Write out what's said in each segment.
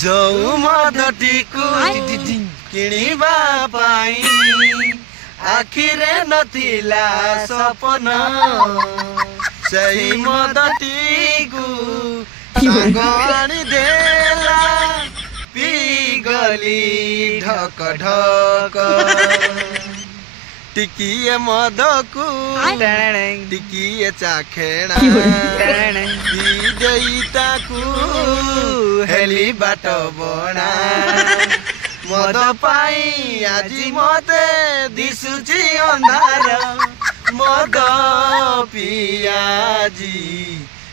जो मदटी को किणिबा पाई आखिरे नथिला सपन सही मदटी को सांग आनी देला पी गली ढक ढक टिकिए मद को टिकिए चाखेणा पीदेईता को हेली बाट बणा मद पाई आजी मते दिसुची अंधार मद पियाजी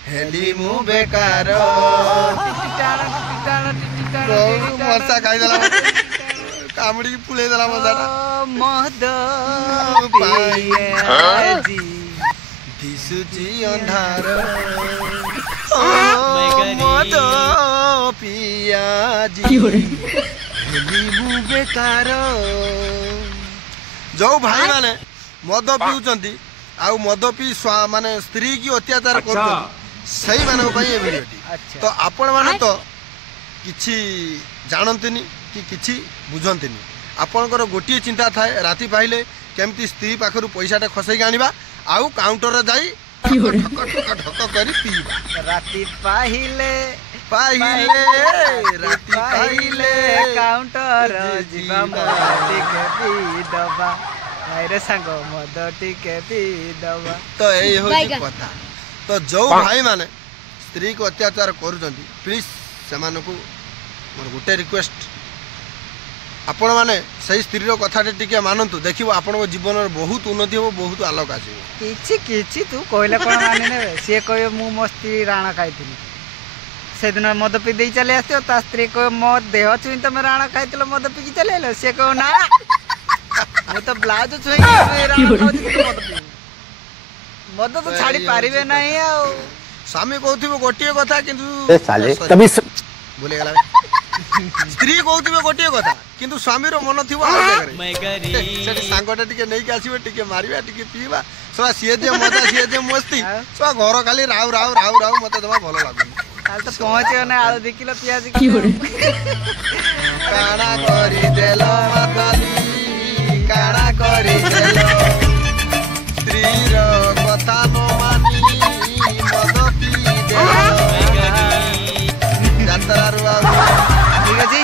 हेली मु बेकार वर्षा खाईदेला कामड़ी पुले देला मजाटा मद पियाजी दिसुची अंधार मद पियाजी बेकार जो भाई माने मद पिउचंती आउ मद पी माने स्त्री की अत्याचार करछन सही माने पई ए वीडियोटी तो आपण माने तो किछि जानंतिनी कि किछि बुझंतिनी आपनकर गोटिए चिंता थाए राति पाइले केमती स्त्री पाखरु पैसाटा खसैके आनिबा आउ काउंटर रे जाई ढक करी पीबा राति पाहिले राति पाइले काउंटर जीवा मद टिके पी दबा रे सांग मद टिके पी दबा तो एई होई कथा तो जो भाई माने स्त्री को अत्याचार करूचंती प्लीज सेमानकु मोर गोटे रिक्वेस्ट आपण माने सही स्त्री रो कथाटे टिके मानंतु देखिबो आपण जीवन रे बहुत उन्नति हो बहुत आलोक आसीबो किछि किछि तू कहले कोन माने नेबे से कहियो मु मस्ती राणा खाइथिनी से दिन मद पी दे चले आसो ता स्त्री को मो देह छुई तुम राणा खाइतलो मद पी की चले आलो से कहो ना मु तो ब्लाउज छुई मद तो छाड़ी पारिबे नाही आ स्वामी कहथिबो गोटिए कथा किंतु साले तभी बोले गला स्त्री कहथिबो गोटिए कथा किंतु स्वामी रो मन थिबो आ जगरे सेठी सांगटा टिके नै के आसीबे टिके मारिबा टिके पीबा सवा सिए जे मजा सिए जे मस्ती सवा घर खाली राव राव राव राव मते जमा भलो लागुनी काल तो पहुंचे ना आलू 2 किलो प्याज काना करी देलो माताली काना करी देलो स्त्री रो कथा न मानी मद पी देलो यात्रा रुआ ठीक अछि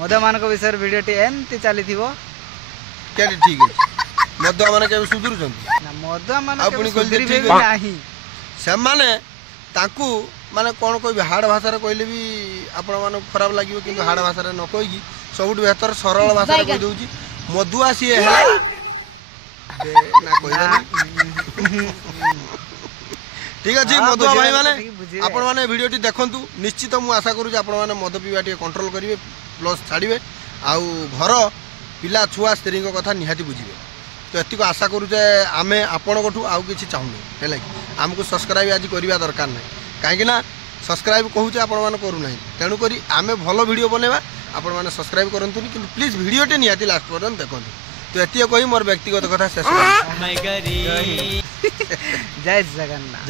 मद मान को विषय वीडियो टी एमती चली थिबो केली ठीक अछि मद माने के सुधुर जंती ना मद मान के सुधुरी नाही से माने ताकू माने कौन कोई हार्ड भाषा रे कहले भी आपण मान खराब लागियो किंतु हार्ड भाषा रे न कहि सबुठ बेहतर सरल भाषा रे कहि दउची मधुआ सी है ना कहि ठीक अछि मधुआ भाई माने आपण माने वीडियो टी देखंतु निश्चित मु आशा करू जे आपण माने मद पीवा टी कंट्रोल करिवे प्लस छाड़िवे आउ घर पिला छुआ स्त्री को कथा निहाती बुझिवे तो एति को आशा करू जे आमे आपण कोठू आउ किछि चाहुनी हेला हमको सब्सक्राइब आज करिवा दरकार नै काहे ना सब्सक्राइब कहू जे आपण मान करू नै तेनु करी आमे भलो वीडियो बनेबा आपण मान सब्सक्राइब करंतुनी किंतु प्लीज वीडियो टे निहाती लास्ट पर्यंत देखंतु तो एति कहि मोर व्यक्तिगत कथा शेष जय जगन्नाथ।